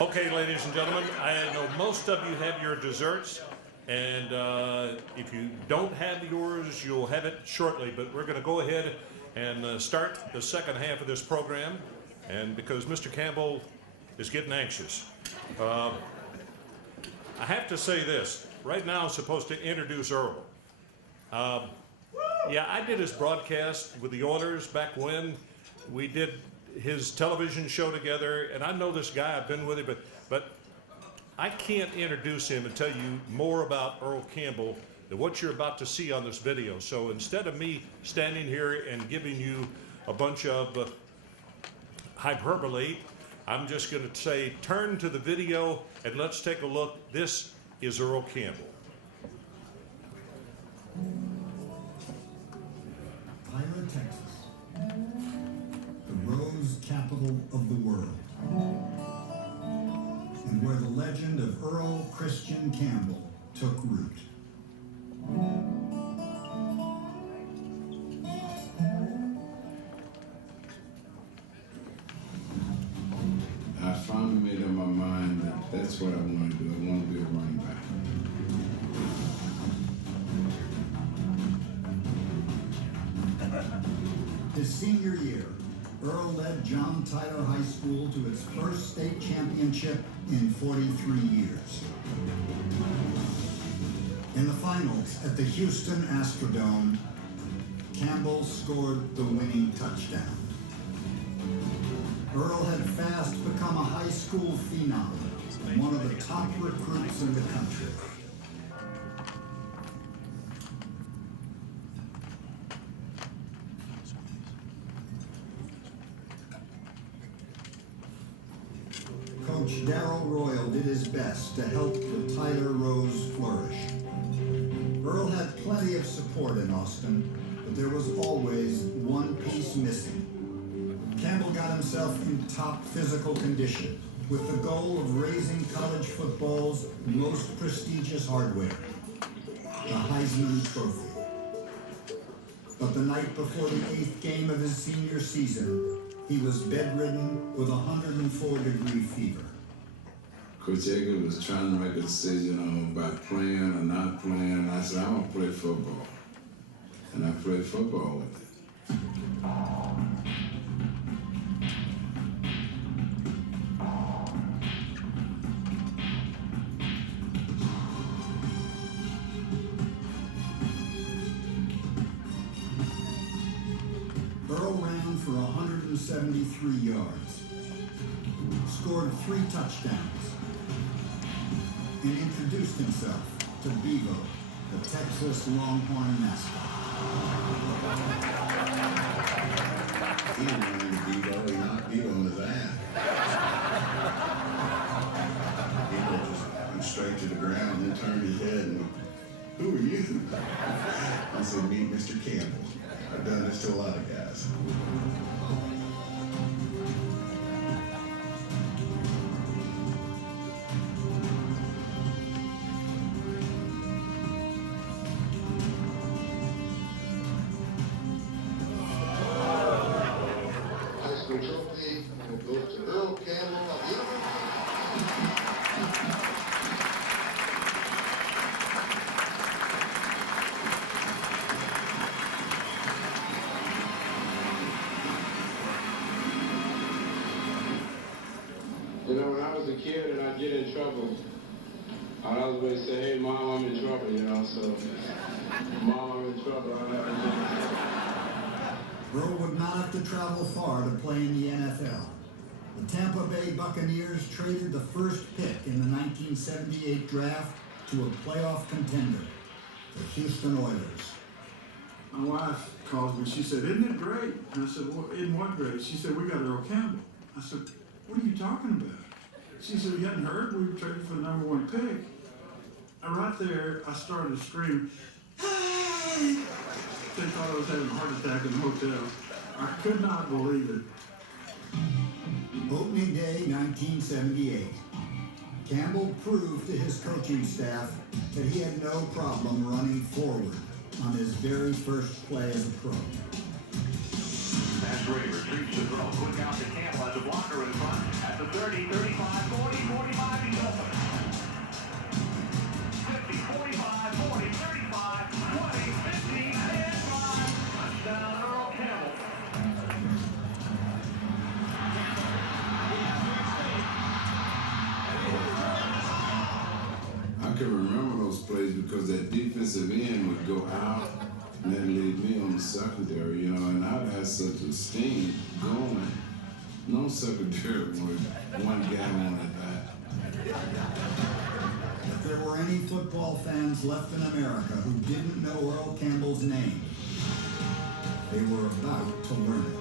Okay, ladies and gentlemen, I know most of you have your desserts, and if you don't have yours, you'll have it shortly. But we're going to go ahead and start the second half of this program, and because Mr. Campbell is getting anxious. I have to say this. Right now, I'm supposed to introduce Earl. Yeah, I did his broadcast with the Oilers back when. We did his television show together, and I know this guy. I've been with him, but I can't introduce him and tell you more about Earl Campbell than what you're about to see on this video. So instead of me standing here and giving you a bunch of hyperbole, I'm just going to say turn to the video and let's take a look. This is Earl Campbell. Tyler, Texas, the rose capital of the world, and where the legend of Earl Christian Campbell took root. I finally made up my mind that that's what I want to do. I want to be a running back. His senior year, Earl led John Tyler High School to its first state championship in 43 years. In the finals at the Houston Astrodome, Campbell scored the winning touchdown. Earl had fast become a high school phenom, one of the top recruits in the country. Coach Darrell Royal did his best to help the Tyler Rose flourish. Earl had plenty of support in Austin, but there was always one piece missing. Campbell got himself in top physical condition with the goal of raising college football's most prestigious hardware, the Heisman Trophy. But the night before the 8th game of his senior season, he was bedridden with 104-degree fever. Coach Edgar was trying to make a decision about playing or not playing. I said, I want to play football. And I played football with it. Earl ran for 173 yards, scored 3 touchdowns, and introduced himself to Bevo, the Texas Longhorn mascot. He didn't run into Bevo, he knocked Bevo on his ass. Bevo just went straight to the ground and then turned his head and went, "Who are you?" I said, "Meet Mr. Campbell. I've done this to a lot of guys." High school trophy goes to Earl Campbell of the You know, when I was a kid and I'd get in trouble, I'd always say, "Hey, Mom, I'm in trouble," you know, so, "Mom, I'm in trouble." Earl would not have to travel far to play in the NFL. The Tampa Bay Buccaneers traded the first pick in the 1978 draft to a playoff contender, the Houston Oilers. My wife called me. She said, "Isn't it great?" And I said, "Well, isn't what great?" She said, "We got Earl Campbell." I said, "What are you talking about?" She said, "You hadn't heard? We were traded for the #1 pick." And right there, I started to scream, "Hey!" They thought I was having a heart attack in the hotel. I could not believe it. Opening day 1978. Campbell proved to his coaching staff that he had no problem running forward on his very first play as a pro. That's Ray retreats the throw. Quick out to Campbell as a blocker in front at the 30, 35, 40, 40. defensive end would go out and then leave me on the secondary, you know, and I'd have such a steam going. No secondary would one guy wanted that. If there were any football fans left in America who didn't know Earl Campbell's name, they were about to learn it.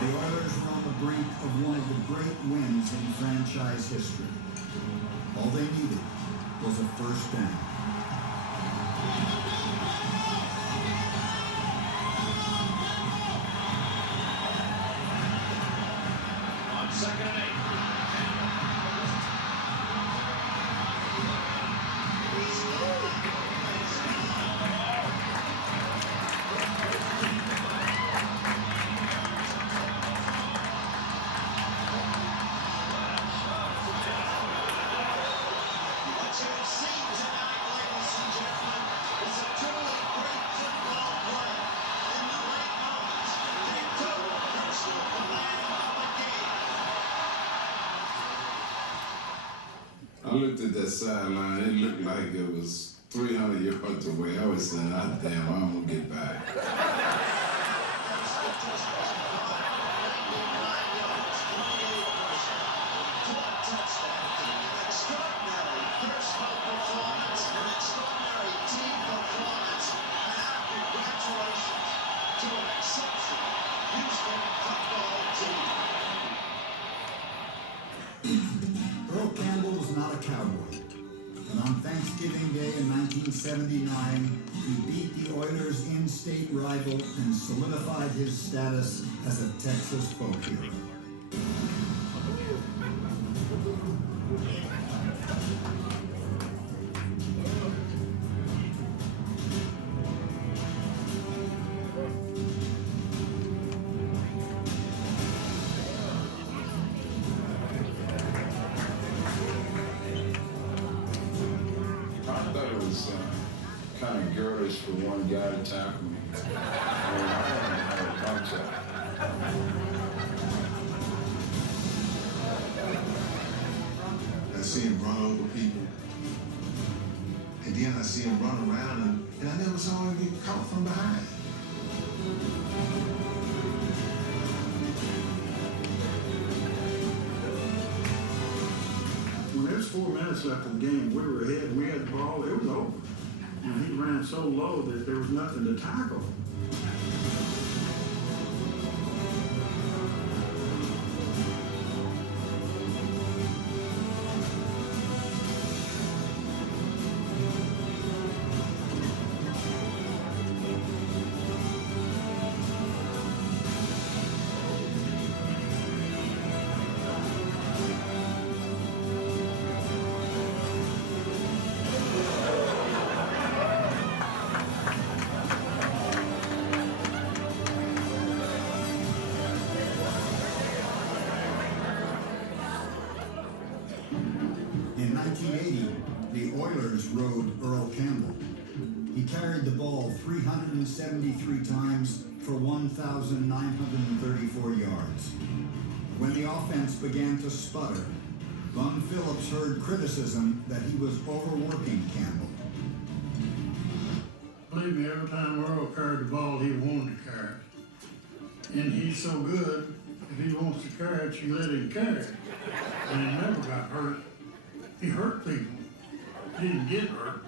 The Oilers were on the brink of one of the great wins in franchise history. All they needed was a first down. On 2nd and 8. I looked at that sideline, it looked like it was 300 yards away. I was saying, ah, damn, I'm gonna get back. Earl Campbell was not a cowboy, but on Thanksgiving Day in 1979, he beat the Oilers' in-state rival and solidified his status as a Texas folk hero. I thought it was kind of girlish for one guy to tackle me. I wanted to have a contact. I see him run over people. And then I see him run around and I never saw him get caught from behind. When there was 4 minutes left in the game, we were ahead and we had the ball, it was over. And he ran so low that there was nothing to tackle. In 1980, the Oilers rode Earl Campbell. He carried the ball 373 times for 1,934 yards. When the offense began to sputter, Bun Phillips heard criticism that he was overworking Campbell. Believe me, every time Earl carried the ball, he wanted to carry it. And he's so good, if he wants to carry it, you let him carry it. And he never got hurt. He hurt people. He didn't get hurt.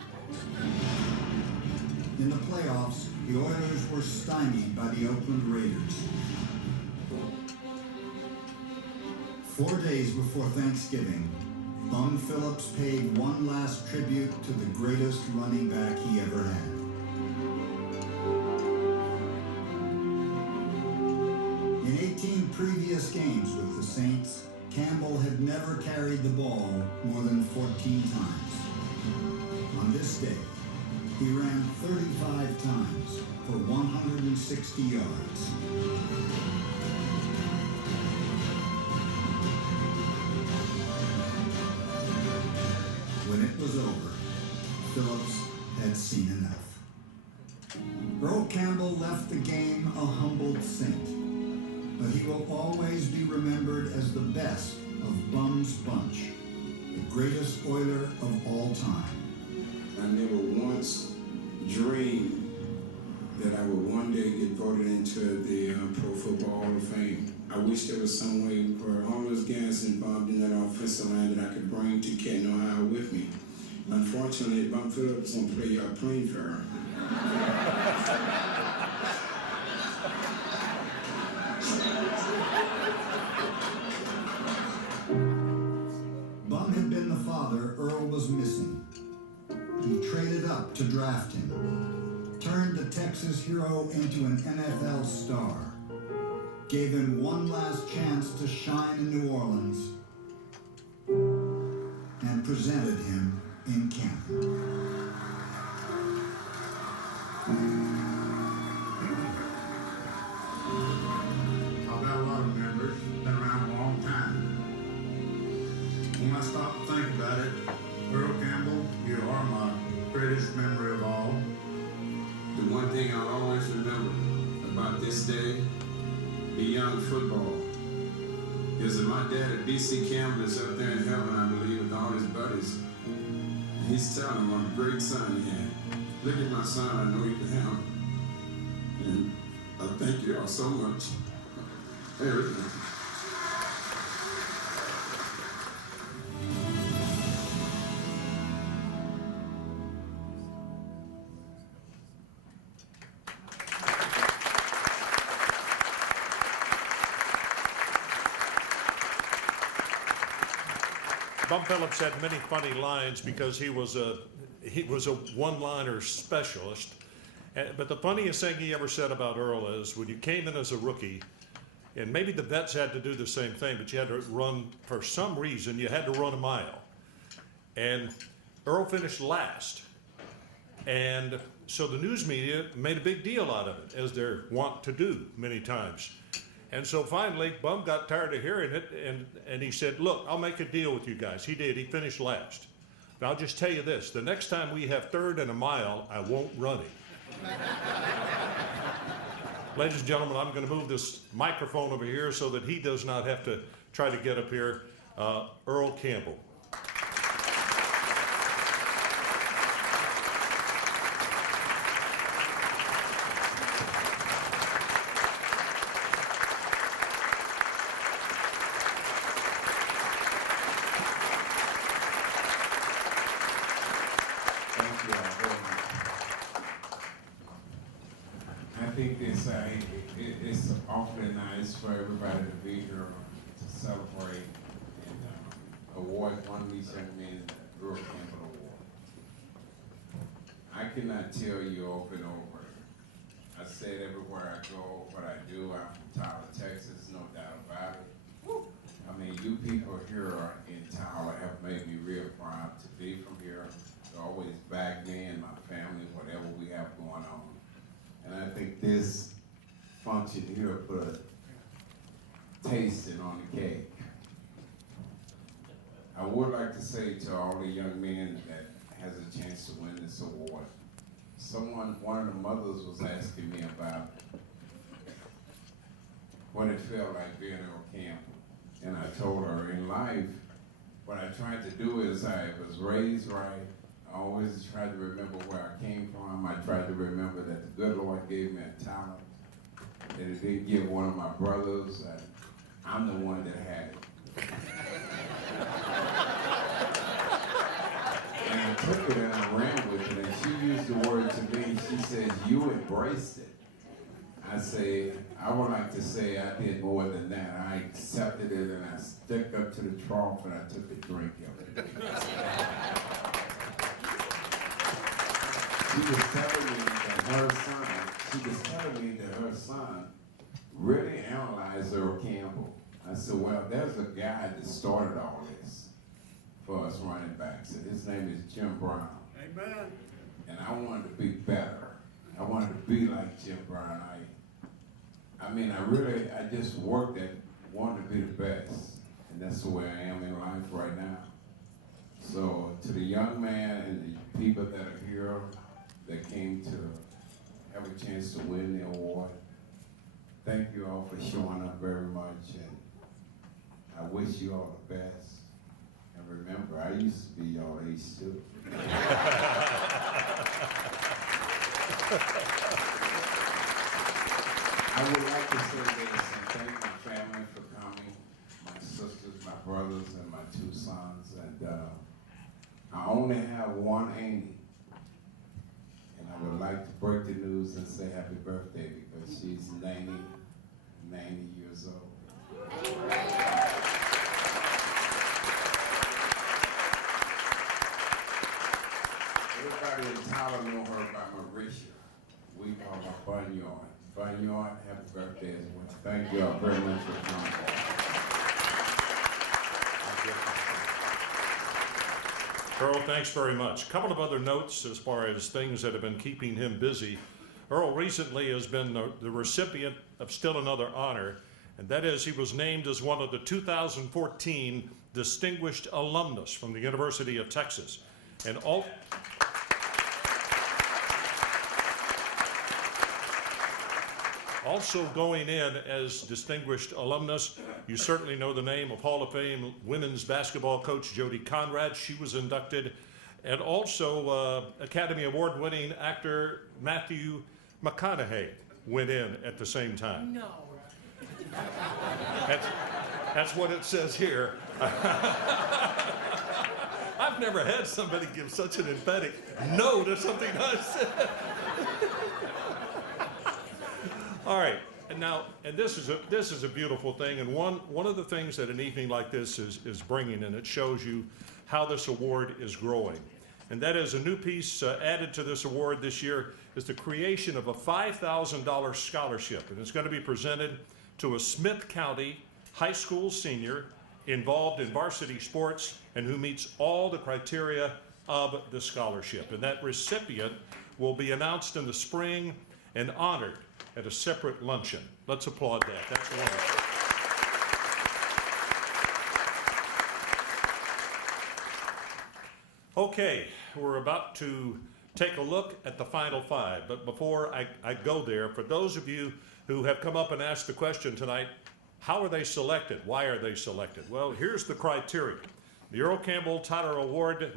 In the playoffs, the Oilers were stymied by the Oakland Raiders. 4 days before Thanksgiving, Bum Phillips paid one last tribute to the greatest running back he ever had. In 18 previous games with the Saints, Campbell had never carried the ball more than 14 times. On this day, he ran 35 times for 160 yards. When it was over, Phillips had seen enough. Earl Campbell left the game a humbled saint, but he will always be remembered as the best of Bum's bunch, the greatest Oiler of all time. I never once dreamed that I would one day get voted into the Pro Football Hall of Fame. I wish there was some way for all those guys involved in that offensive line that I could bring to Canton, Ohio with me. Unfortunately, Bum Phillips don't play playing fair. Bum had been the father Earl was missing. He traded up to draft him, turned the Texas hero into an NFL star, gave him one last chance to shine in New Orleans, and presented him in Canton. I've got a lot of members, been around a long time. When I stop and think about it, Earl Campbell, you are my greatest memory of all. The one thing I'll always remember about this day, beyond football, is that my dad at B.C. Campbell is up there in heaven, I believe, with all his buddies. He's telling them what a great son he had. Look at my son, I know you can have him. And I thank you all so much. Everything. Bum Phillips had many funny lines because he was a one-liner specialist. But the funniest thing he ever said about Earl is when you came in as a rookie, and maybe the vets had to do the same thing, but you had to run, for some reason, you had to run a mile. And Earl finished last. And so the news media made a big deal out of it, as they're wont to do many times. And so finally, Bum got tired of hearing it, and he said, look, I'll make a deal with you guys. He did. He finished last. But I'll just tell you this. The next time we have third and a mile, I won't run it. Ladies and gentlemen, I'm going to move this microphone over here so that he does not have to try to get up here. Earl Campbell. Thank you all very much. I think it's awfully nice for everybody to be here to celebrate and award one of these young men the Earl Campbell Award. I cannot tell you over and over. I say it everywhere I go, what I do. I'm from Tyler, Texas, no doubt about it. I mean, you people here in Tyler have made me real proud to be from here. You always back me and my family, whatever we have going on. And I think this function here put a tasting on the cake. I would like to say to all the young men that has a chance to win this award, one of the mothers was asking me about what it felt like being Earl Campbell. And I told her in life, what I tried to do is I was raised right. I always tried to remember where I came from. I tried to remember that the good Lord gave me a talent that He didn't give one of my brothers. I'm the one that had it. And I took it and I ran with it, and she used the word to me. She says, you embraced it. I say, I would like to say I did more than that. I accepted it and I stuck up to the trough and I took a drink of it. She was telling me that her son really analyzed Earl Campbell. I said, well, there's a guy that started all this for us running backs, and his name is Jim Brown. Amen. And I wanted to be better. I wanted to be like Jim Brown. I just worked at wanting to be the best, and that's the way I am in life right now. So to the young man and the people that are here that came to have a chance to win the award, thank you all for showing up very much, and I wish you all the best. And remember, I used to be y'all age too. I would like to say this and thank my family for coming, my sisters, my brothers, and my two sons. And I only have one Amy, and I would like to break the news and say happy birthday because she's 90 years old. Everybody in Tyler know her by Marisha. We call her Bunyard. Bunyard, happy birthday as well. Thank you all very much for coming. Earl, thanks very much. A couple of other notes as far as things that have been keeping him busy. Earl recently has been the recipient of still another honor, and that is he was named as one of the 2014 Distinguished Alumnus from the University of Texas. And also going in as distinguished alumnus, you certainly know the name of Hall of Fame women's basketball coach Jody Conrad. She was inducted. And also Academy Award winning actor Matthew McConaughey went in at the same time. No. That's what it says here. I've never had somebody give such an emphatic no to something I said. All right, and this is a beautiful thing, and one of the things that an evening like this is bringing, and it shows you how this award is growing, and that is a new piece added to this award this year is the creation of a $5,000 scholarship, and it's going to be presented to a Smith County high school senior involved in varsity sports and who meets all the criteria of the scholarship, and that recipient will be announced in the spring and honored at a separate luncheon. Let's applaud that. That's wonderful. Okay, we're about to take a look at the final five, but before I go there, for those of you who have come up and asked the question tonight, how are they selected? Why are they selected? Well, here's the criteria. The Earl Campbell Tyler Award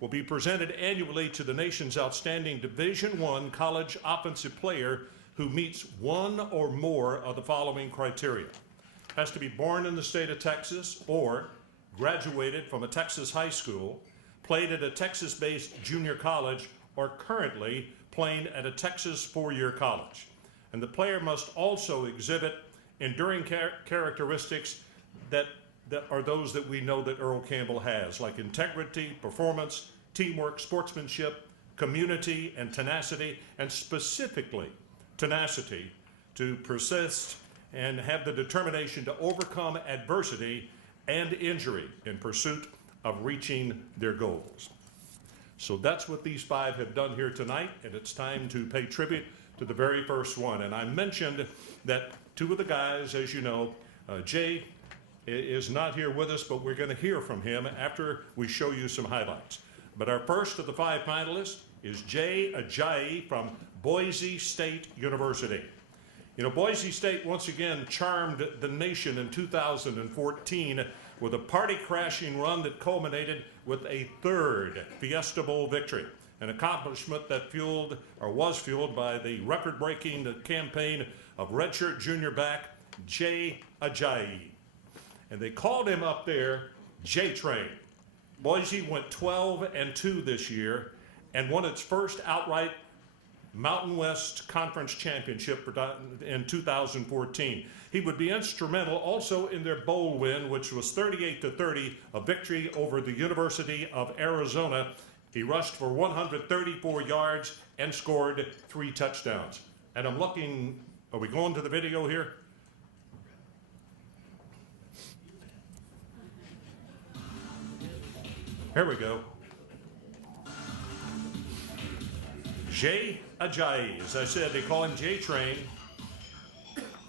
will be presented annually to the nation's outstanding Division I college offensive player who meets one or more of the following criteria. Has to be born in the state of Texas or graduated from a Texas high school, played at a Texas-based junior college, or currently playing at a Texas four-year college. And the player must also exhibit enduring characteristics that are those that we know that Earl Campbell has, like integrity, performance, teamwork, sportsmanship, community, and tenacity, and specifically tenacity to persist and have the determination to overcome adversity and injury in pursuit of reaching their goals. So that's what these five have done here tonight, and it's time to pay tribute to the very first one. And I mentioned that two of the guys, as you know, Jay is not here with us, but we're going to hear from him after we show you some highlights. But our first of the five finalists is Jay Ajayi from Boise State University. You know, Boise State once again charmed the nation in 2014 with a party-crashing run that culminated with a third Fiesta Bowl victory, an accomplishment that was fueled by the record-breaking campaign of redshirt junior back Jay Ajayi. And they called him up there J-Train. Boise went 12-2 this year and won its first outright Mountain West Conference Championship in 2014. He would be instrumental also in their bowl win, which was 38-30, a victory over the University of Arizona. He rushed for 134 yards and scored 3 touchdowns. And I'm looking, are we going to the video here? Here we go. Jay Ajayi, as I said, they call him J-Train.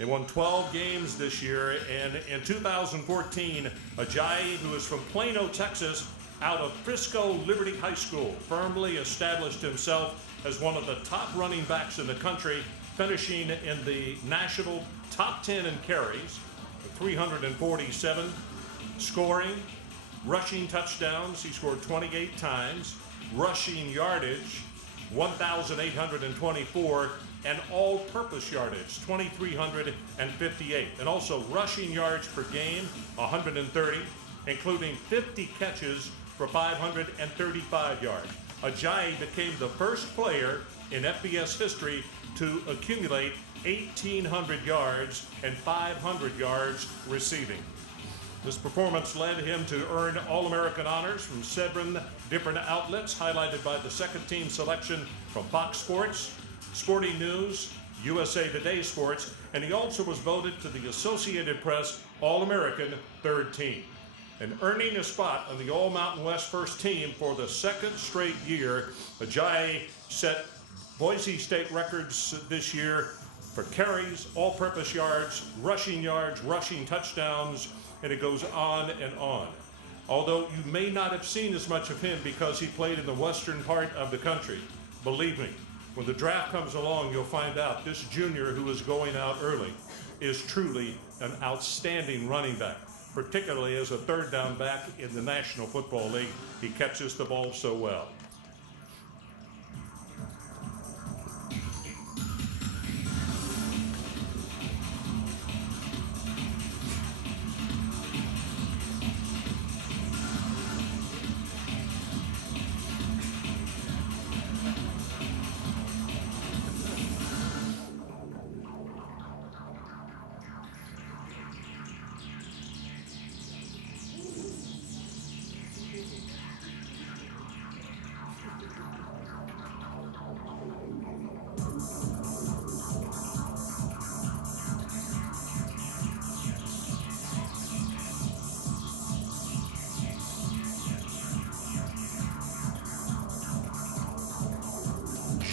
They won 12 games this year, and in 2014, Ajayi, who is from Plano, Texas, out of Frisco Liberty High School, firmly established himself as one of the top running backs in the country, finishing in the national top 10 in carries, 347, scoring, rushing touchdowns. He scored 28 times, rushing yardage, 1,824, and all-purpose yardage, 2,358, and also rushing yards per game, 130, including 50 catches for 535 yards. Ajayi became the first player in FBS history to accumulate 1,800 yards and 500 yards receiving. This performance led him to earn All-American honors from 7 different outlets, highlighted by the second-team selection from Fox Sports, Sporting News, USA Today Sports, and he also was voted to the Associated Press All-American third team. And earning a spot on the All-Mountain West first team for the second straight year, Ajayi set Boise State records this year for carries, all-purpose yards, rushing touchdowns, and it goes on and on. Although you may not have seen as much of him because he played in the western part of the country, believe me, when the draft comes along, you'll find out this junior who is going out early is truly an outstanding running back, particularly as a third down back in the National Football League. He catches the ball so well.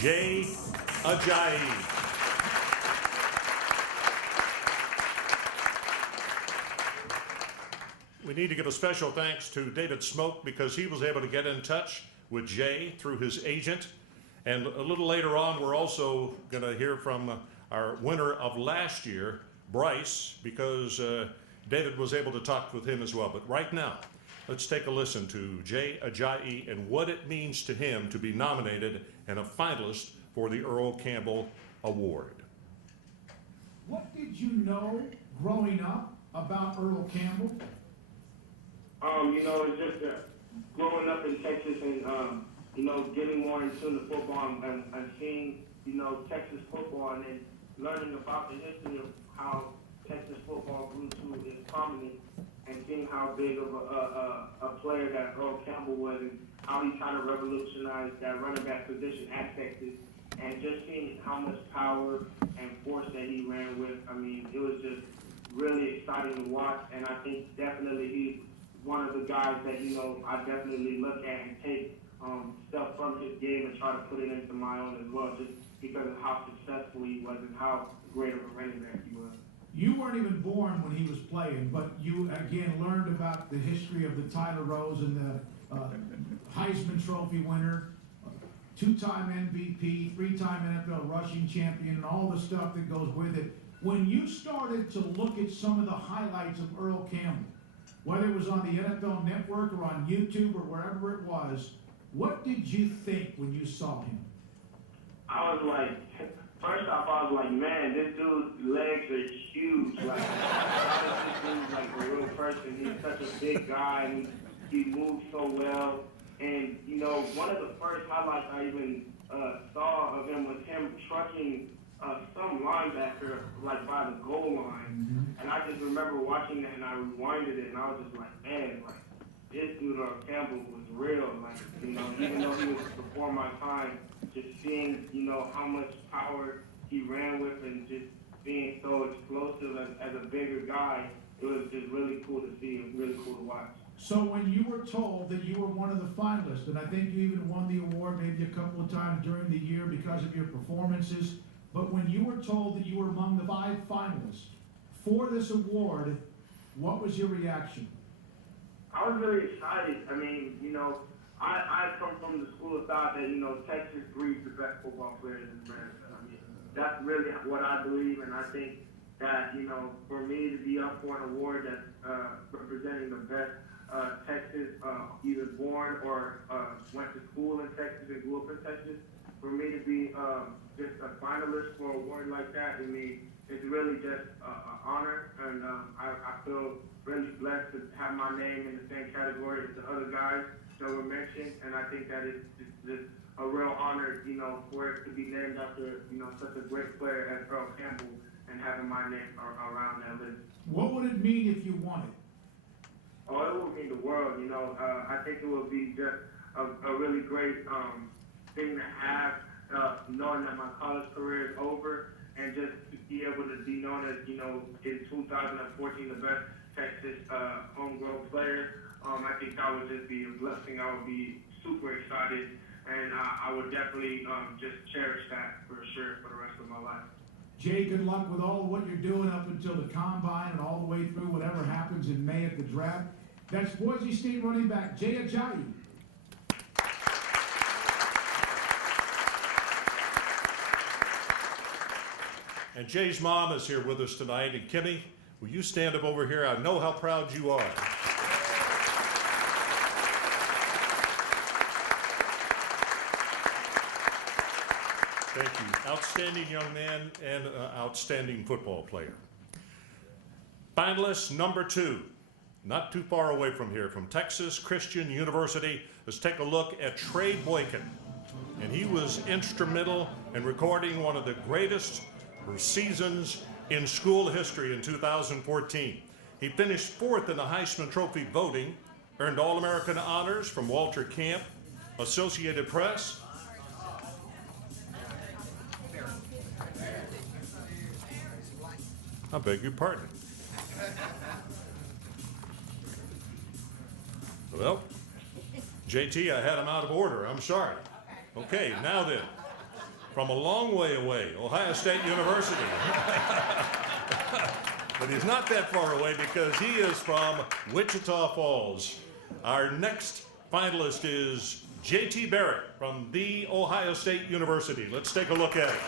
Jay Ajayi. We need to give a special thanks to David Smoke because he was able to get in touch with Jay through his agent. And a little later on, we're also going to hear from our winner of last year, Bryce, because David was able to talk with him as well. But right now, let's take a listen to Jay Ajayi and what it means to him to be nominated and a finalist for the Earl Campbell Award. What did you know growing up about Earl Campbell? It's just growing up in Texas and, getting more into the football and seeing, Texas football and then learning about the history of how Texas football grew to its prominence and seeing how big of a player that Earl Campbell was and how he kind of revolutionized that running back position at Texas, and just seeing how much power and force that he ran with. I mean, it was just really exciting to watch, and I think definitely he's one of the guys that, I definitely look at and take stuff from his game and try to put it into my own as well, just because of how successful he was and how great of a running back he was. You weren't even born when he was playing, but you, again, learned about the history of the Tyler Rose and the Heisman Trophy winner, two-time MVP, three-time NFL rushing champion, and all the stuff that goes with it. When you started to look at some of the highlights of Earl Campbell, whether it was on the NFL Network or on YouTube or wherever it was, what did you think when you saw him? I was like, first off, I was like, man, this dude's legs are huge. Like, this dude's like a real person. He's such a big guy, and he moves so well. And, one of the first highlights I even saw of him was him trucking some linebacker, like, by the goal line. Mm-hmm. And I just remember watching that, and I rewinded it, and I was just like, man, like, this dude, Earl Campbell, was real. Like, even though he was before my time, just seeing, how much power he ran with and just being so explosive as a bigger guy, it was just really cool to see and really cool to watch. So when you were told that you were one of the finalists, and I think you even won the award maybe a couple of times during the year because of your performances, but when you were told that you were among the 5 finalists for this award, what was your reaction? I was really excited. I mean, you know, I come from the school of thought that, you know, Texas breeds the best football players in America. I mean, that's really what I believe, and I think that, you know, for me to be up for an award that's representing the best Texas, either born or went to school in Texas and grew up in Texas, for me to be just a finalist for an award like that, I mean, it's really just an honor, and I feel really blessed to have my name in the same category as the other guys that were mentioned, and I think that it's just a real honor, you know, for it to be named after, you know, such a great player as Earl Campbell and having my name around that list. What would it mean if you won it? Oh, it would mean the world, you know. I think it would be just a really great thing to have, knowing that my college career is over, and just to be able to be known as, you know, in 2014, the best Texas homegrown player. I think that would just be a blessing. I would be super excited, and I would definitely just cherish that for sure for the rest of my life. Jay, good luck with all what you're doing up until the combine and all the way through whatever happens in May at the draft. That's Boise State running back Jay Ajayi. And Jay's mom is here with us tonight. And Kimmy, will you stand up over here? I know how proud you are. Thank you. Outstanding young man and outstanding football player. Finalist number 2, not too far away from here, from Texas Christian University. Let's take a look at Trey Boykin. And he was instrumental in recording one of the greatest seasons in school history in 2014. He finished 4th in the Heisman Trophy voting, earned All-American honors from Walter Camp, Associated Press. I beg your pardon. Well, JT, I had him out of order. I'm sorry. Okay, now then, from a long way away, Ohio State University. But he's not that far away because he is from Wichita Falls. Our next finalist is JT Barrett from The Ohio State University. Let's take a look at it.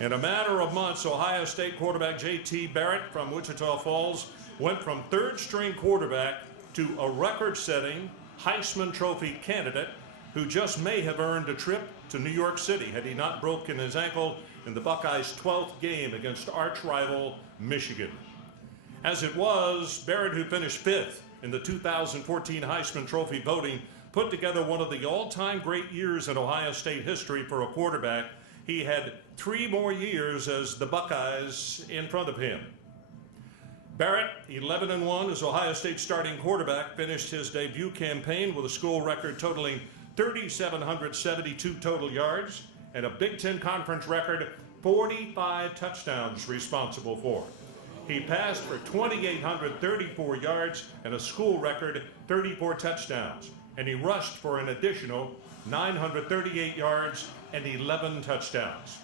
In a matter of months, Ohio State quarterback J.T. Barrett from Wichita Falls went from 3rd string quarterback to a record-setting Heisman Trophy candidate who just may have earned a trip to New York City had he not broken his ankle in the Buckeyes' 12th game against arch-rival Michigan. As it was, Barrett, who finished 5th in the 2014 Heisman Trophy voting, put together one of the all-time great years in Ohio State history for a quarterback. He had 3 more years as the Buckeyes in front of him. Barrett, 11-1 as Ohio State starting quarterback, finished his debut campaign with a school record totaling 3,772 total yards and a Big Ten Conference record 45 touchdowns responsible for. He passed for 2,834 yards and a school record 34 touchdowns, and he rushed for an additional 938 yards and 11 touchdowns.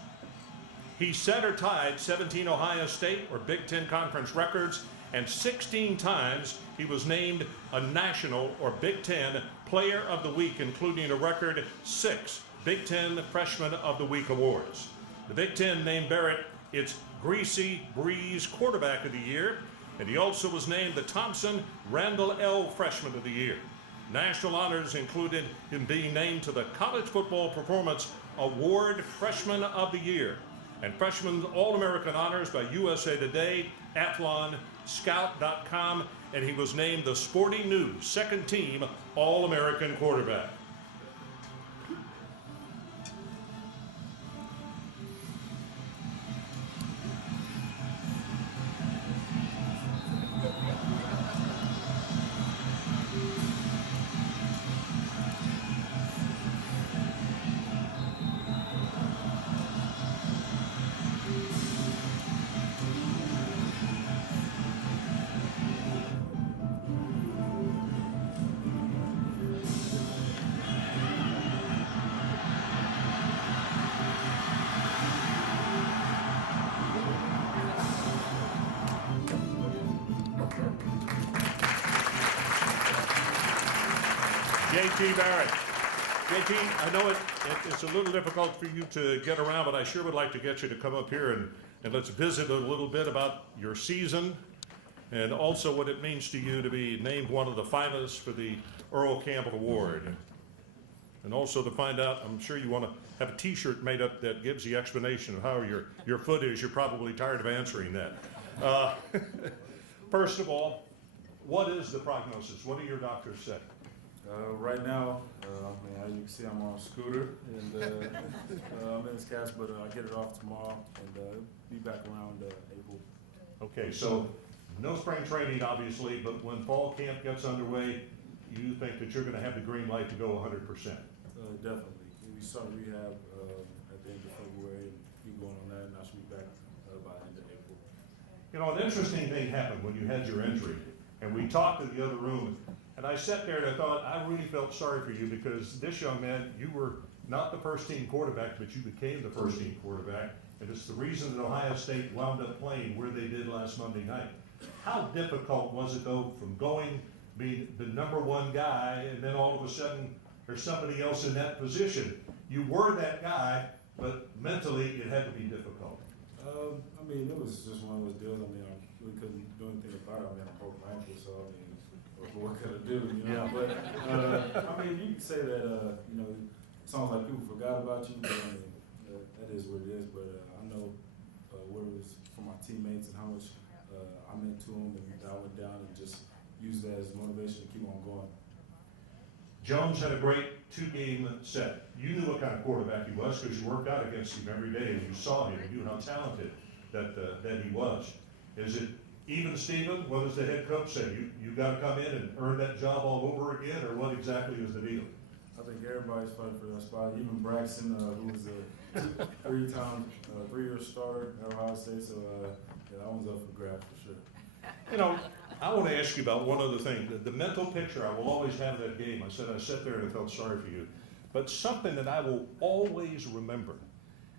He set or tied 17 Ohio State or Big Ten Conference records, and 16 times he was named a National or Big Ten Player of the Week, including a record 6 Big Ten Freshman of the Week awards. The Big Ten named Barrett its Greasy Breeze Quarterback of the Year, and he also was named the Thompson Randall L. Freshman of the Year. National honors included him being named to the College Football Performance Award Freshman of the Year, and Freshman All-American honors by USA Today, Athlon, Scout.com, and he was named the Sporting News Second Team All-American Quarterback. JT Barrett. JT, I know it's a little difficult for you to get around, but I sure would like to get you to come up here and let's visit a little bit about your season and also what it means to you to be named one of the finalists for the Earl Campbell Award. And also to find out, I'm sure you want to have a T-shirt made up that gives the explanation of how your foot is. You're probably tired of answering that. First of all, what is the prognosis? What do your doctors say? Right now, as you can see, I'm on a scooter, and I'm in this cast, but I get it off tomorrow, and be back around April. Okay, so no spring training, obviously, but when fall camp gets underway, you think that you're going to have the green light to go 100%? Definitely. We start rehab at the end of February, and be going on that, and I should be back by the end of April. You know, an interesting thing happened when you had your injury, and we talked in the other room, and I sat there and I thought, I really felt sorry for you because this young man, you were not the first team quarterback, but you became the first team quarterback, and it's the reason that Ohio State wound up playing where they did last Monday night. How difficult was it, though, from being the #1 guy, and then all of a sudden there's somebody else in that position? You were that guy, but mentally it had to be difficult. I mean, it was just one of those deals. I mean, I really couldn't do anything about it. I mean, I broke my ankle, so I mean, what could I do? You know? Yeah. But I mean, you can say that you know, it sounds like people forgot about you, but I mean, that is what it is. But I know what it was for my teammates and how much I meant to them, and I went down and just used that as motivation to keep on going. Jones had a great 2-game set. You knew what kind of quarterback he was because you worked out against him every day and you saw him. You knew how talented that he was. Is it even, Steven? What does the head coach say? You got to come in and earn that job all over again, or what exactly is the deal? I think everybody's fighting for that spot. Even Braxton, who was a 3-year starter at Ohio State, so yeah, that one's up for grabs for sure. You know, I want to ask you about one other thing. The mental picture I will always have of that game. I said I sat there and I felt sorry for you. But something that I will always remember,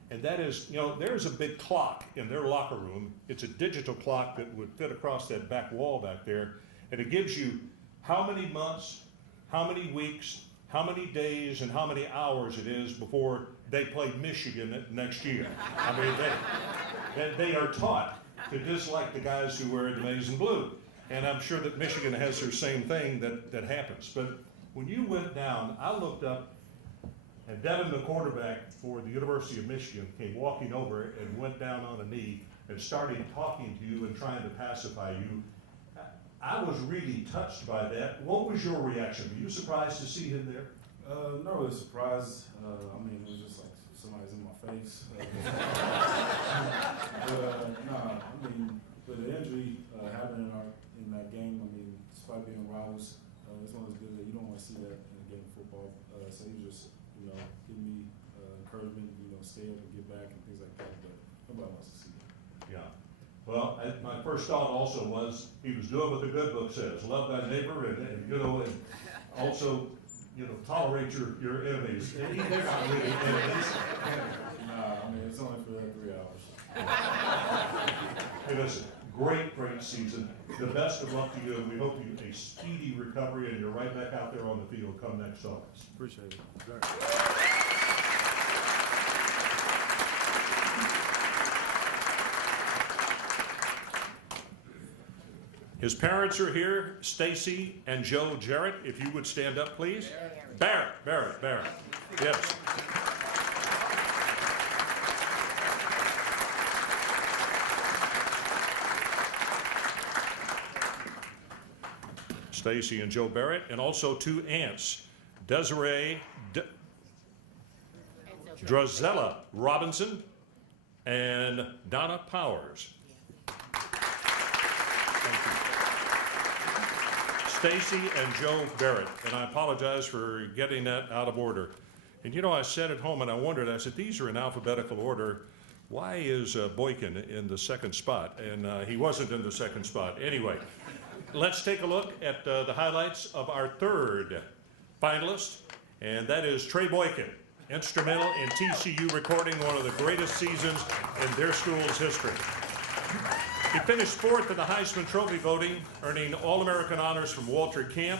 and that is, you know, there's a big clock in their locker room. It's a digital clock that would fit across that back wall back there, and it gives you how many months, how many weeks, how many days, and how many hours it is before they play Michigan next year. I mean, they are taught to dislike the guys who wear the maize and blue. And I'm sure that Michigan has their same thing that happens. But when you went down, I looked up, and Devin, the quarterback for the University of Michigan, came walking over and went down on a knee and started talking to you and trying to pacify you. I was really touched by that. What was your reaction? Were you surprised to see him there? Not really surprised. I mean, it was just like somebody's in my face. I mean, with the injury happening in that game, I mean, despite being rivals, it's one of those deals that you don't want to see that in a game of football. So he just, you know, give me encouragement, you know, stay up and get back and things like that. But nobody wants to see that. Yeah. Well, my first thought also was he was doing what the good book says: love thy neighbor, and you know, and also, you know, tolerate your enemies. And they're not really enemies. Nah, I mean, it's only for that 3 hours. Hey, listen, great season. The best of luck to you, and we hope you a speedy recovery, and you're right back out there on the field come next August. Appreciate it. His parents are here, Stacy and Joe Jarrett. If you would stand up, please. Barrett. Yes. Stacy and Joe Barrett, and also 2 aunts, Desiree Drazella Robinson and Donna Powers. Stacy and Joe Barrett, and I apologize for getting that out of order. And you know, I sat at home and I wondered, I said, these are in alphabetical order. Why is Boykin in the second spot? And he wasn't in the second spot. Anyway, let's take a look at the highlights of our 3rd finalist, and that is Trey Boykin, instrumental in TCU recording one of the greatest seasons in their school's history. He finished 4th in the Heisman Trophy voting, earning All-American honors from Walter Camp,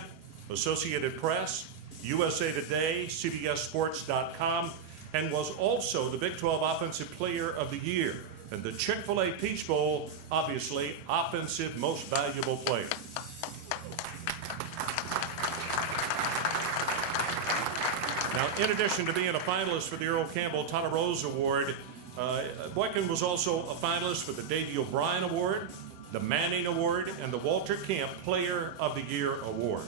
Associated Press, USA Today, CBSSports.com, and was also the Big 12 Offensive Player of the Year. And the Chick-fil-A Peach Bowl, obviously, Offensive Most Valuable Player. Now, in addition to being a finalist for the Earl Campbell Tyler Rose Award, Boykin was also a finalist for the Davey O'Brien Award, the Manning Award, and the Walter Camp Player of the Year Award.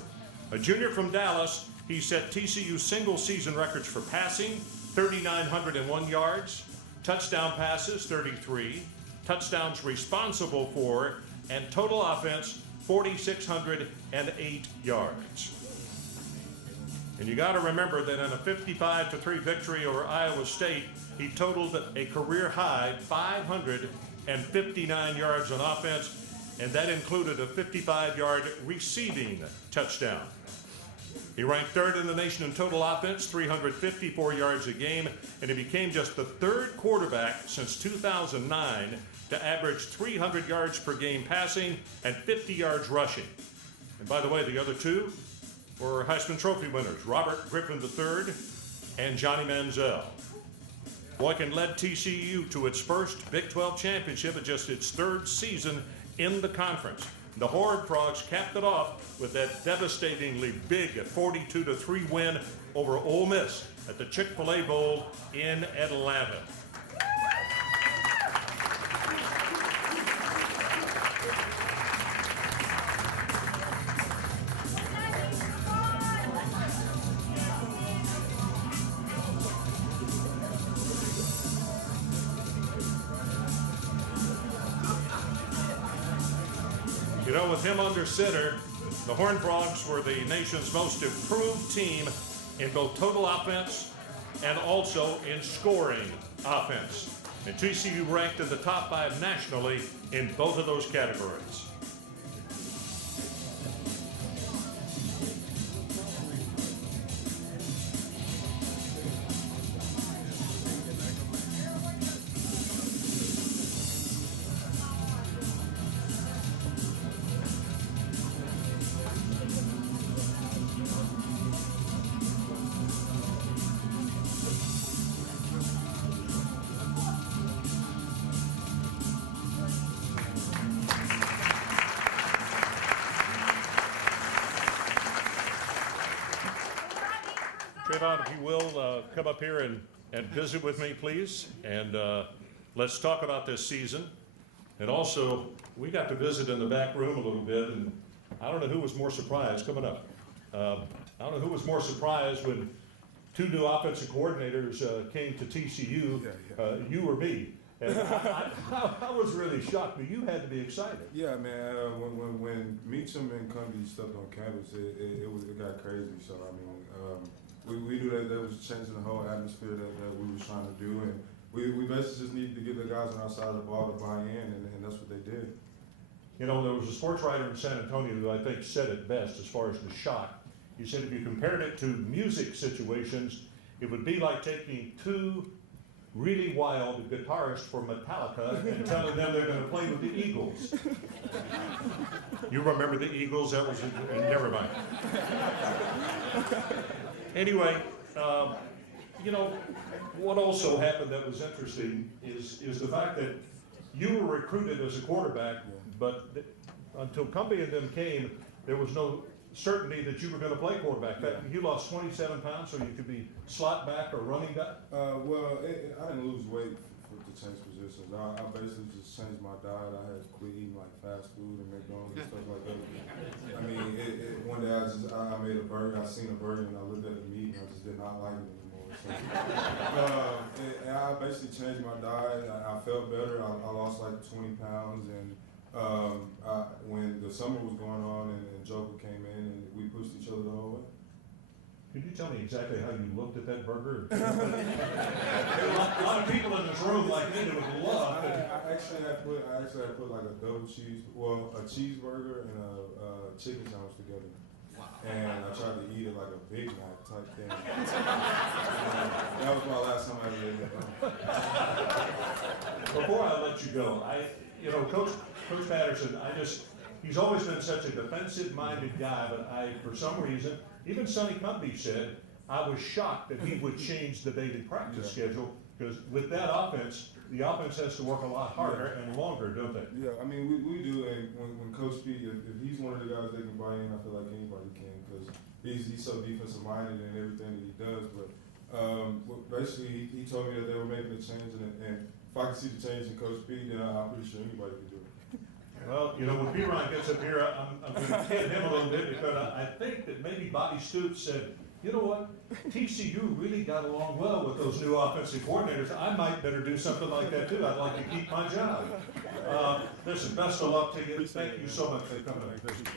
A junior from Dallas, he set TCU single-season records for passing, 3,901 yards, touchdown passes, 33, touchdowns responsible for, and total offense, 4,608 yards. And you got to remember that in a 55-3 victory over Iowa State, he totaled a career-high 559 yards on offense, and that included a 55-yard receiving touchdown. He ranked third in the nation in total offense, 354 yards a game, and he became just the third quarterback since 2009 to average 300 yards per game passing and 50 yards rushing. And by the way, the other two were Heisman Trophy winners, Robert Griffin III and Johnny Manziel. Boykin led TCU to its first Big 12 championship at just its third season in the conference. The Horned Frogs capped it off with that devastatingly big 42-3 win over Ole Miss at the Chick-fil-A Bowl in Atlanta. You know, with him under center, the Horned Frogs were the nation's most improved team in both total offense and also in scoring offense. And TCU ranked in the top 5 nationally in both of those categories. Trayvon, if you will, come up here and visit with me, please. And let's talk about this season. And also, we got to visit in the back room a little bit, and I don't know who was more surprised, coming up. I don't know who was more surprised when 2 new offensive coordinators came to TCU, you or me. And I was really shocked, but you had to be excited. Yeah, man. When Meacham and Cundy stepped on campus, it got crazy. So I mean, we knew that was changing the whole atmosphere that we was trying to do, and we basically just needed to get the guys on our side of the ball to buy in, and that's what they did. You know, there was a sports writer in San Antonio who I think said it best as far as the shock. He said if you compared it to music situations, it would be like taking 2 really wild guitarists from Metallica and telling them they're going to play with the Eagles. You remember the Eagles? That was, never mind. Anyway, you know, what also happened that was interesting is the fact that you were recruited as a quarterback, but until Cumbie and them came, there was no certainty that you were going to play quarterback. You lost 27 pounds so you could be slot back or running back? Well, I didn't lose weight to change positions. I basically just changed my diet. I had to quit eating like fast food and McDonald's and stuff like that. I mean, one day I made a burger. I seen a burger and I looked at the meat and I just did not like it anymore. So, I basically changed my diet. I felt better. I lost like 20 pounds, and when the summer was going on and Joker came in and we pushed each other the whole way. Could you tell me exactly how you looked at that burger? There were a lot of people in this room like me that would love it. I actually had put like a double a cheeseburger and a chicken sandwich together. Wow. And I tried to eat it like a Big Mac type thing. That was my last time I ever ate that. Before I let you go, you know, Coach Patterson, he's always been such a defensive-minded guy, but for some reason, even Sonny Cumbie said, I was shocked that he would change the daily practice schedule, because with that offense, the offense has to work a lot harder and longer, don't they? Yeah, I mean, we do, and when Coach P, if he's one of the guys that can buy in, I feel like anybody can, because he's so defensive-minded in everything that he does, but basically, he told me that they were making a change, and if I can see the change in Coach P, then I'm pretty sure anybody can do it. Well, you know, when P. Ryan gets up here, I'm going to kid him a little bit, because I think that maybe Bobby Stoops said, you know what, TCU really got along well with those new offensive coordinators. I might better do something like that too. I'd like to keep my job. Listen, best of luck to you. Thank you so much for coming and visit.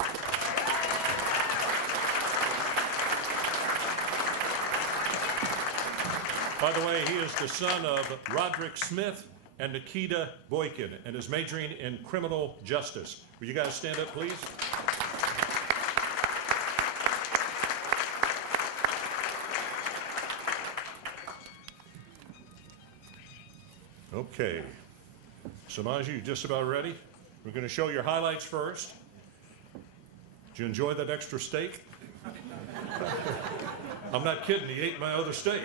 By the way, he is the son of Roderick Smith and Nikita Boykin, and is majoring in criminal justice. Will you guys stand up, please? Okay. Samaji, you just about ready? We're going to show your highlights first. Did you enjoy that extra steak? I'm not kidding, he ate my other steak.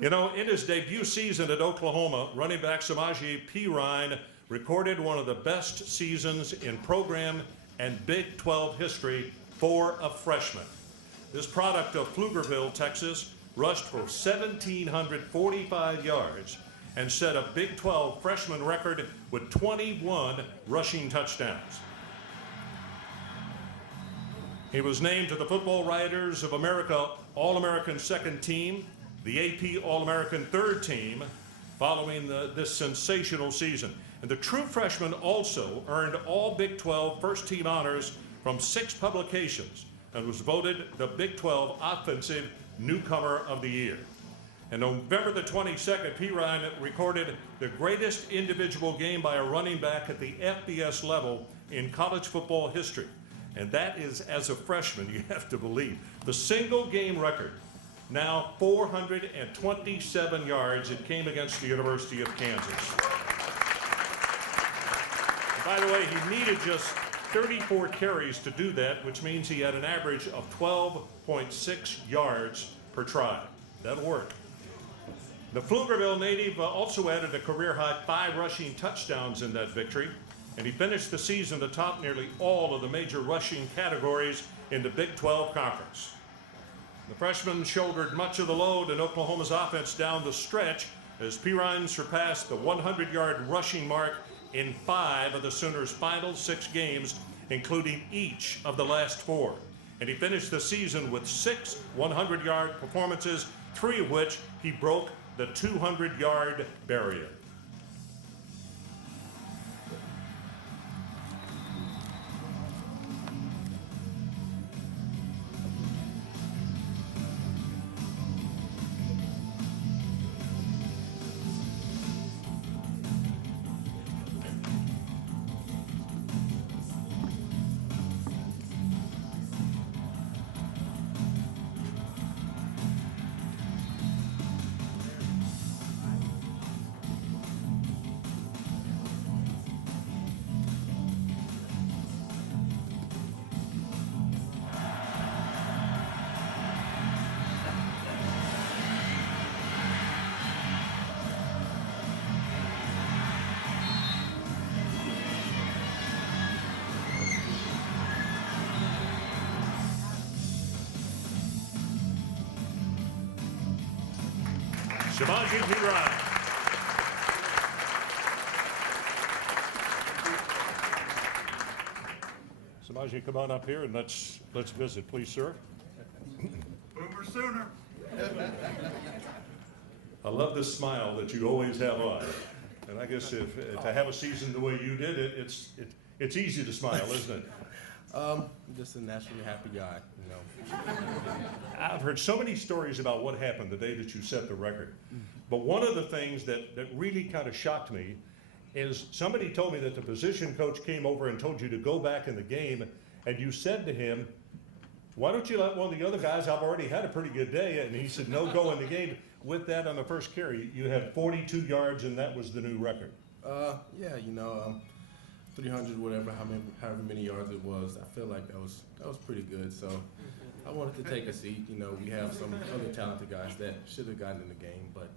You know, in his debut season at Oklahoma, running back Samaje Perine recorded one of the best seasons in program and Big 12 history for a freshman. This product of Pflugerville, Texas, rushed for 1,745 yards and set a Big 12 freshman record with 21 rushing touchdowns. He was named to the Football Writers of America All-American Second Team, the AP All-American Third Team, following this sensational season. And the true freshman also earned all Big 12 first team honors from 6 publications and was voted the Big 12 Offensive Newcomer of the Year. And November the 22nd, Perine recorded the greatest individual game by a running back at the FBS level in college football history. And that is, as a freshman, you have to believe, the single game record. Now 427 yards. It came against the University of Kansas. And by the way, he needed just 34 carries to do that, which means he had an average of 12.6 yards per try. That'll work. The Pflugerville native also added a career-high 5 rushing touchdowns in that victory, and he finished the season atop nearly all of the major rushing categories in the Big 12 Conference. The freshman shouldered much of the load in Oklahoma's offense down the stretch as Perine surpassed the 100-yard rushing mark in 5 of the Sooners' final 6 games, including each of the last 4. And he finished the season with 6 100-yard performances, 3 of which he broke the 200-yard barrier. Samaje Perine. Samaje, come on up here and let's visit, please, sir. Boomer Sooner. I love the smile that you always have on, and I guess if to have a season the way you did it, it's easy to smile, isn't it? I'm just a naturally happy guy, you know. I've heard so many stories about what happened the day that you set the record. But one of the things that really kind of shocked me is somebody told me that the position coach came over and told you to go back in the game, and you said to him, why don't you let one of the other guys, I've already had a pretty good day, and he said, no, go in the game. With that on the first carry, you had 42 yards, and that was the new record. Yeah, you know, 300, whatever, however many yards it was. I feel like that was pretty good. So I wanted to take a seat. You know, we have some other talented guys that should have gotten in the game, but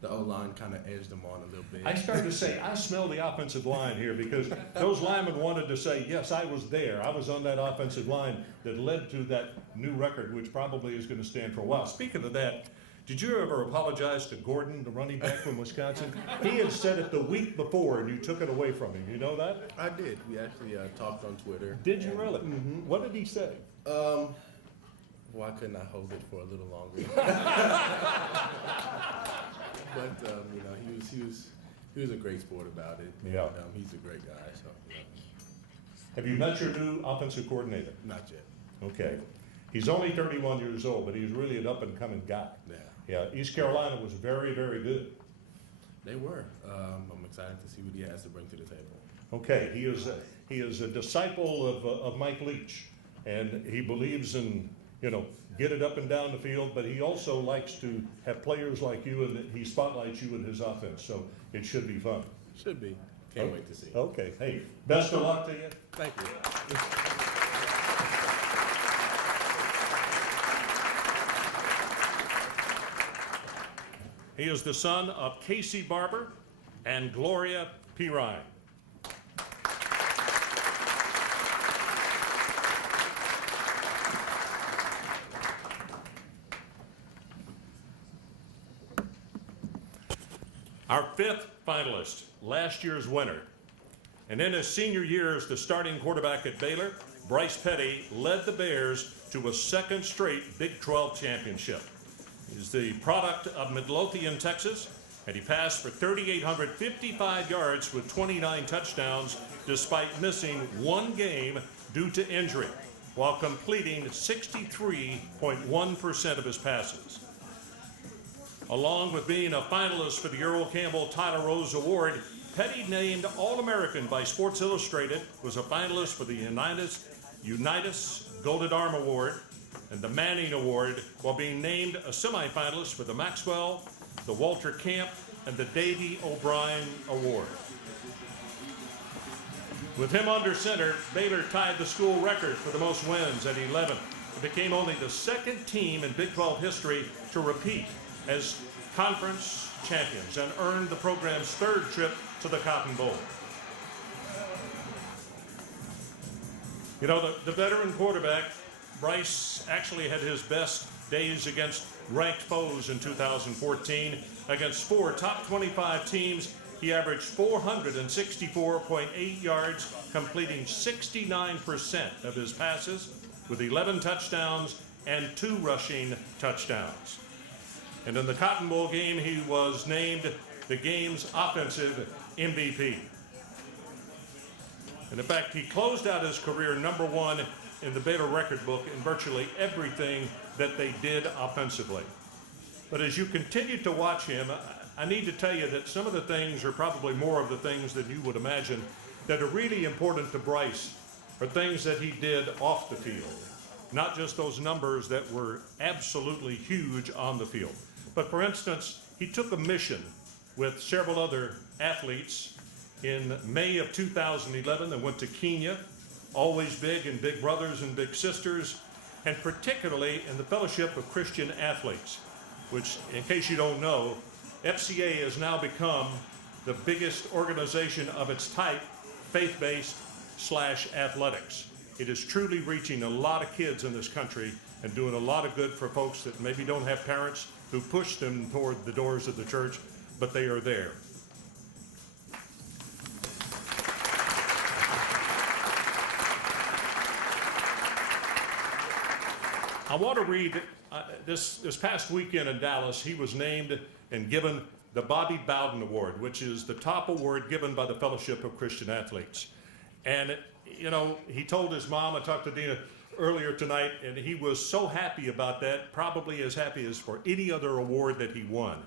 the O-line kind of edged them on a little bit. I started to say, I smell the offensive line here, because those linemen wanted to say, yes, I was there. I was on that offensive line that led to that new record, which probably is going to stand for a while. Speaking of that, did you ever apologize to Gordon, the running back from Wisconsin? He had said it the week before, and you took it away from him. You know that? I did. We actually talked on Twitter. Did you really? Mm-hmm. What did he say? Why couldn't I hold it for a little longer? But you know, he was a great sport about it. Yeah. He's a great guy. So. You know. Have you met your new offensive coordinator? Not yet. Okay. He's only 31 years old, but he's really an up-and-coming guy. Yeah. Yeah. East Carolina was very, very good. They were. I'm excited to see what he has to bring to the table. Okay. He is a disciple of Mike Leach, and he believes in, you know, get it up and down the field, but he also likes to have players like you, and he spotlights you in his offense, so it should be fun. Should be. Can't wait to see. Okay. Hey, best of luck to you. Thank you. He is the son of Casey Barber and Gloria Pirine. Our fifth finalist, last year's winner. And in his senior year as the starting quarterback at Baylor, Bryce Petty led the Bears to a second straight Big 12 championship. He's the product of Midlothian, Texas, and he passed for 3,855 yards with 29 touchdowns despite missing one game due to injury, while completing 63.1% of his passes. Along with being a finalist for the Earl Campbell Tyler Rose Award, Petty, named All-American by Sports Illustrated, was a finalist for the Unitas Golden Arm Award and the Manning Award, while being named a semifinalist for the Maxwell, the Walter Camp, and the Davy O'Brien Award. With him under center, Baylor tied the school record for the most wins at 11. It became only the second team in Big 12 history to repeat as conference champions and earned the program's third trip to the Cotton Bowl. You know, the veteran quarterback, Bryce, actually had his best days against ranked foes in 2014. Against four top 25 teams, he averaged 464.8 yards, completing 69% of his passes with 11 touchdowns and 2 rushing touchdowns. And in the Cotton Bowl game, he was named the game's offensive MVP. And in fact, he closed out his career #1 in the Baylor record book in virtually everything that they did offensively. But as you continue to watch him, I need to tell you that some of the things are probably more of the things than you would imagine that are really important to Bryce are things that he did off the field. Not just those numbers that were absolutely huge on the field. But for instance, he took a mission with several other athletes in May of 2011 and went to Kenya, always big in Big Brothers and Big Sisters, and particularly in the Fellowship of Christian Athletes, which, in case you don't know, FCA has now become the biggest organization of its type, faith-based / athletics. It is truly reaching a lot of kids in this country and doing a lot of good for folks that maybe don't have parents who push them toward the doors of the church, but they are there. I want to read this past weekend in Dallas, he was named and given the Bobby Bowden Award, which is the top award given by the Fellowship of Christian Athletes. And, you know, he told his mom, I talked to Dina earlier tonight, and he was so happy about that, probably as happy as for any other award that he won.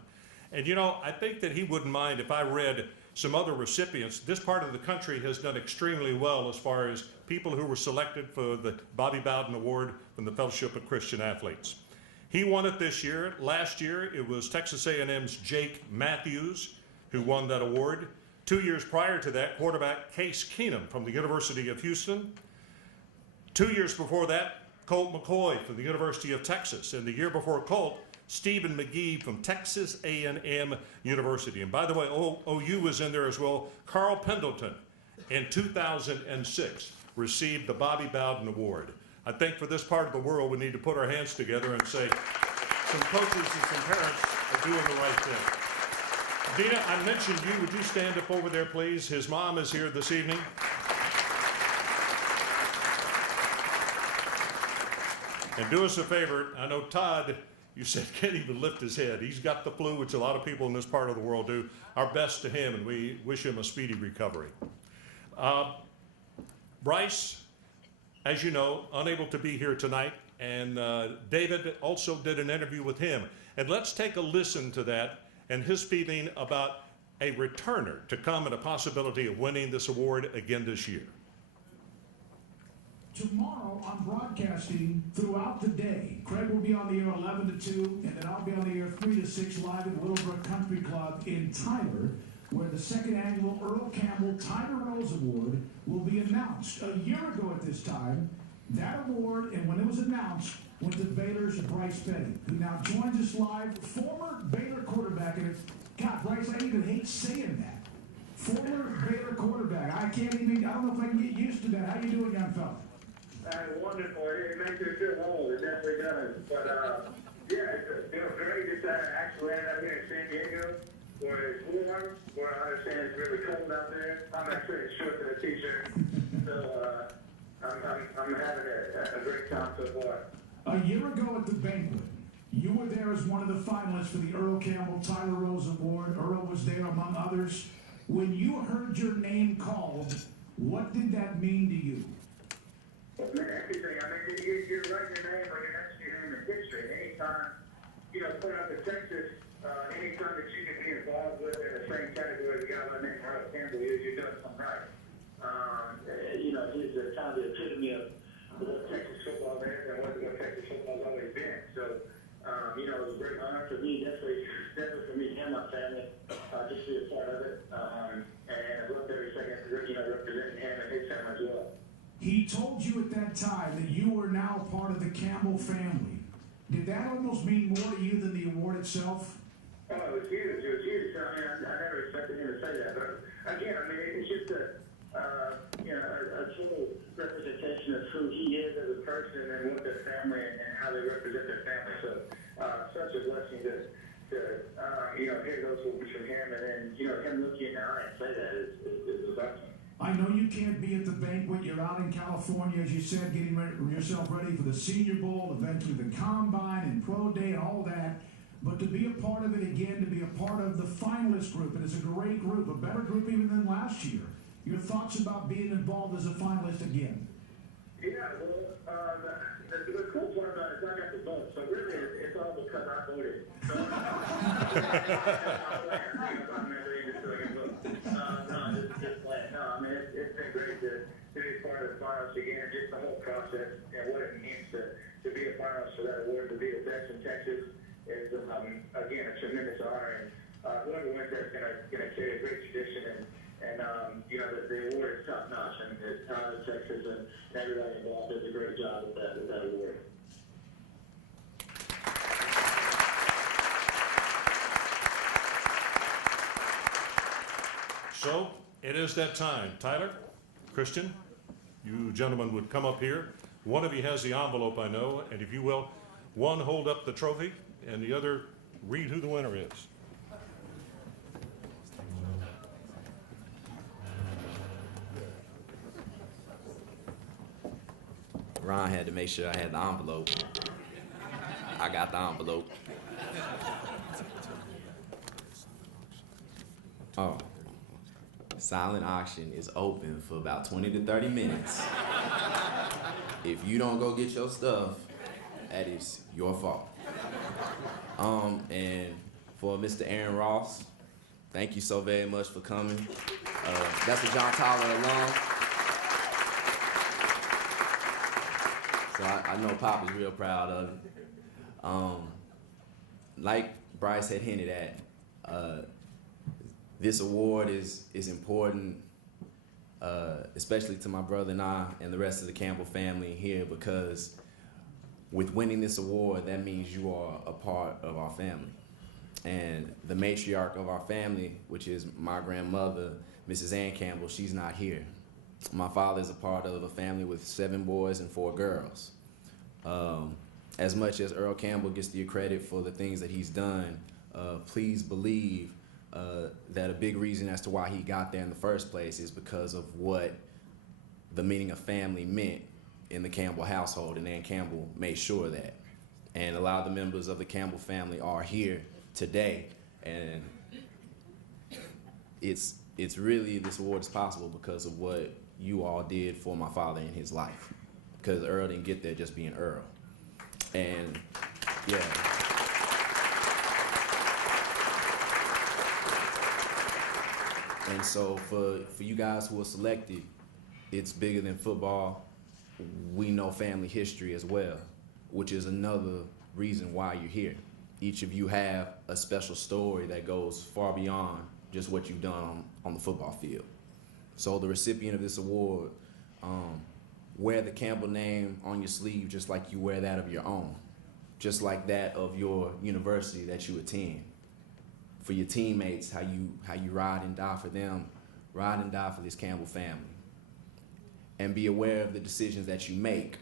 And, you know, I think that he wouldn't mind if I read some other recipients. This part of the country has done extremely well as far as people who were selected for the Bobby Bowden Award from the Fellowship of Christian Athletes. He won it this year. Last year, it was Texas A&M's Jake Matthews who won that award. 2 years prior to that, quarterback Case Keenum from the University of Houston. 2 years before that, Colt McCoy from the University of Texas. And the year before Colt, Stephen McGee from Texas A&M University. And by the way, OU was in there as well. Carl Pendleton in 2006 received the Bobby Bowden Award. I think for this part of the world, we need to put our hands together and say some coaches and some parents are doing the right thing. Dina, I mentioned you. Would you stand up over there, please? His mom is here this evening. And do us a favor. I know Todd, you said, can't even lift his head. He's got the flu, which a lot of people in this part of the world do. Our best to him, and we wish him a speedy recovery. Bryce, as you know, unable to be here tonight, and David also did an interview with him. And let's take a listen to that and his feeling about a returner to come and a possibility of winning this award again this year. Tomorrow, I'm broadcasting throughout the day. Craig will be on the air 11 to 2, and then I'll be on the air 3 to 6 live at Willowbrook Country Club in Tyler, where the second annual Earl Campbell Tyler Rose Award will be announced. A year ago at this time, that award, and when it was announced, went to Baylor's Bryce Petty, who now joins us live, former Baylor quarterback. And God, Bryce, I even hate saying that. Former Baylor quarterback. I don't know if I can get used to that. How you doing, young fella? Wonderful. It makes you feel old. It definitely does. But, yeah, it's been great. Just actually ended up here in San Diego, where it's warm, where I understand it's really cold out there. I'm actually in shorts and a t-shirt. So, I'm having a great time so far. A year ago at the banquet, you were there as one of the finalists for the Earl Campbell Tyler Rose Award. Earl was there among others. When you heard your name called, what did that mean to you? Well, man, everything. I mean, you're writing your name or you're next to your name in history. Anytime, put out the Texas, anytime that you can be involved with in the same category as a guy by the name of Earl Campbell, you're doing something right. He's kind of the epitome of what Texas football is and what Texas football's always been. So, it was a great honor for me, definitely for me and my family, just to be a part of it. And I loved every second, representing him and his family as well. He told you at that time that you were now part of the Campbell family. Did that almost mean more to you than the award itself? Oh, it was huge. It was huge. I mean, I never expected him to say that. But again, I mean, it's just a total representation of who he is as a person and what their family and how they represent their family. So, such a blessing to hear those words from him, and then him looking in the eye and say that is a blessing. I know you can't be at the banquet. You're out in California, as you said, getting yourself ready for the Senior Bowl, eventually the Combine and Pro Day and all that. But to be a part of it again, to be a part of the finalist group, and it's a great group, a better group even than last year. Your thoughts about being involved as a finalist again? Yeah, well, the cool part about it is I got the vote, so really it's all because I voted. So, it's been great to be part of the finals again, just the whole process and what it means to be a finalist for that award, to be the best in Texas is, again, a tremendous honor. And whoever wins that's going to carry a great tradition. And the award is top notch. And it's Tyler, Texas, and everybody involved does a great job with that award. So it is that time. Tyler, Christian, you gentlemen would come up here. One of you has the envelope, I know, and if you will, one hold up the trophy and the other read who the winner is. Ron had to make sure I had the envelope. I got the envelope. Oh. Silent auction is open for about 20 to 30 minutes. If you don't go get your stuff, that is your fault. And for Mr. Aaron Ross, thank you so very much for coming. That's a John Tyler alum. So I know Pop is real proud of it. Like Bryce had hinted at, This award is important, especially to my brother and I and the rest of the Campbell family here, because with winning this award, that means you are a part of our family. And the matriarch of our family, which is my grandmother, Mrs. Ann Campbell, she's not here. My father is a part of a family with 7 boys and 4 girls. As much as Earl Campbell gets the credit for the things that he's done, please believe that a big reason as to why he got there in the first place is because of what the meaning of family meant in the Campbell household, and Ann Campbell made sure of that. And a lot of the members of the Campbell family are here today, and it's really, this award is possible because of what you all did for my father in his life, because Earl didn't get there just being Earl. And yeah. And so for you guys who are selected, it's bigger than football. We know family history as well, which is another reason why you're here. Each of you have a special story that goes far beyond just what you've done on the football field. So the recipient of this award, wear the Campbell name on your sleeve just like you wear that of your own, just like that of your university that you attend. For your teammates, how you ride and die for them, ride and die for this Campbell family. And be aware of the decisions that you make,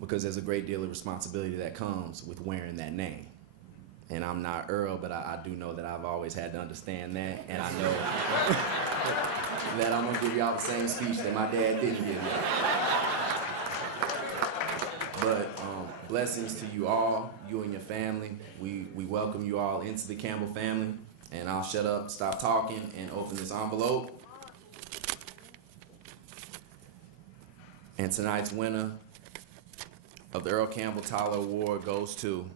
because there's a great deal of responsibility that comes with wearing that name. And I'm not Earl, but I do know that I've always had to understand that, and I know that I'm gonna give y'all the same speech that my dad didn't give y'all. But blessings to you all, you and your family. We welcome you all into the Campbell family, and I'll shut up, stop talking, and open this envelope. And tonight's winner of the Earl Campbell Tyler Award goes to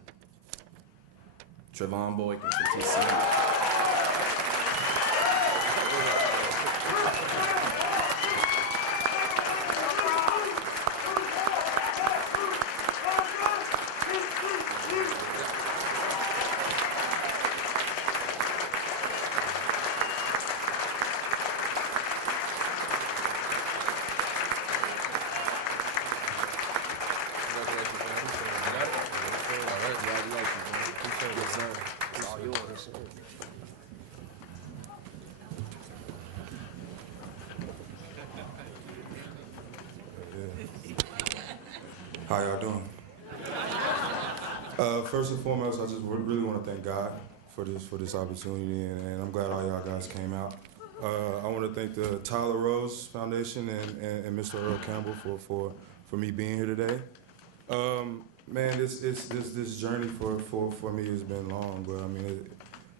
Trevon Boykin from TCU. How y'all doing? First and foremost, I just really want to thank God for this opportunity, and I'm glad all y'all guys came out. I want to thank the Tyler Rose Foundation and Mr. Earl Campbell for me being here today. Man, this journey for me has been long, but I mean,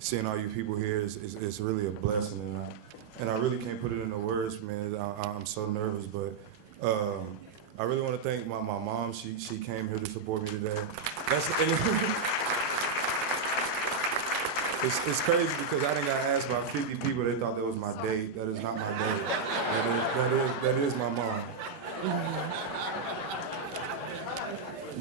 seeing all you people here is really a blessing, and I really can't put it into words, man. I'm so nervous, but I really want to thank my mom. She came here to support me today. It's crazy because I done got asked by 50 people. They thought that was my date. That is not my date. That is my mom.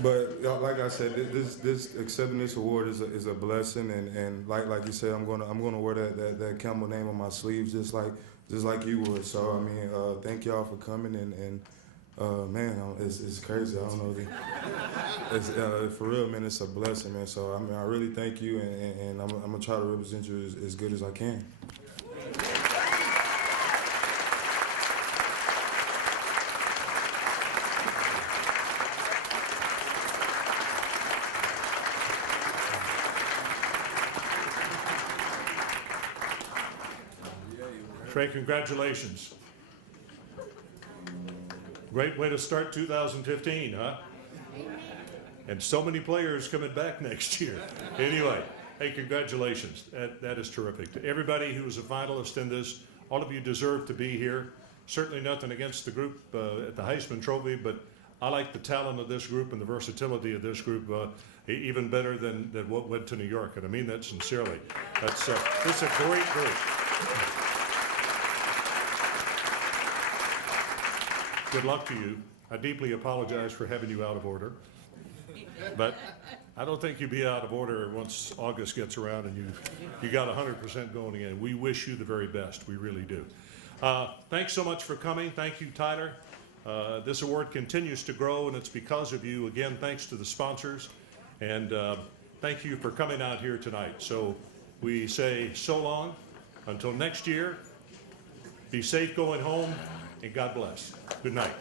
But like I said, this accepting this award is a blessing, and like you said, I'm gonna wear that Campbell name on my sleeves just like you would. So I mean, thank y'all for coming, and man, it's crazy. I don't know. It's for real, man. It's a blessing, man. So I mean, I really thank you, and I'm gonna try to represent you as good as I can. Trey, congratulations. Great way to start 2015, huh? And so many players coming back next year. Anyway, hey, congratulations. That is terrific. To everybody who was a finalist in this, all of you deserve to be here. Certainly nothing against the group at the Heisman Trophy, but I like the talent of this group and the versatility of this group even better than what went to New York. And I mean that sincerely. It's a great group. Good luck to you. I deeply apologize for having you out of order, but I don't think you'll be out of order once August gets around and you got 100% going again. We wish you the very best. We really do. Thanks so much for coming. Thank you, Tyler. This award continues to grow, and it's because of you. Again, thanks to the sponsors, and thank you for coming out here tonight. So we say so long. Until next year, be safe going home, and God bless. Good night.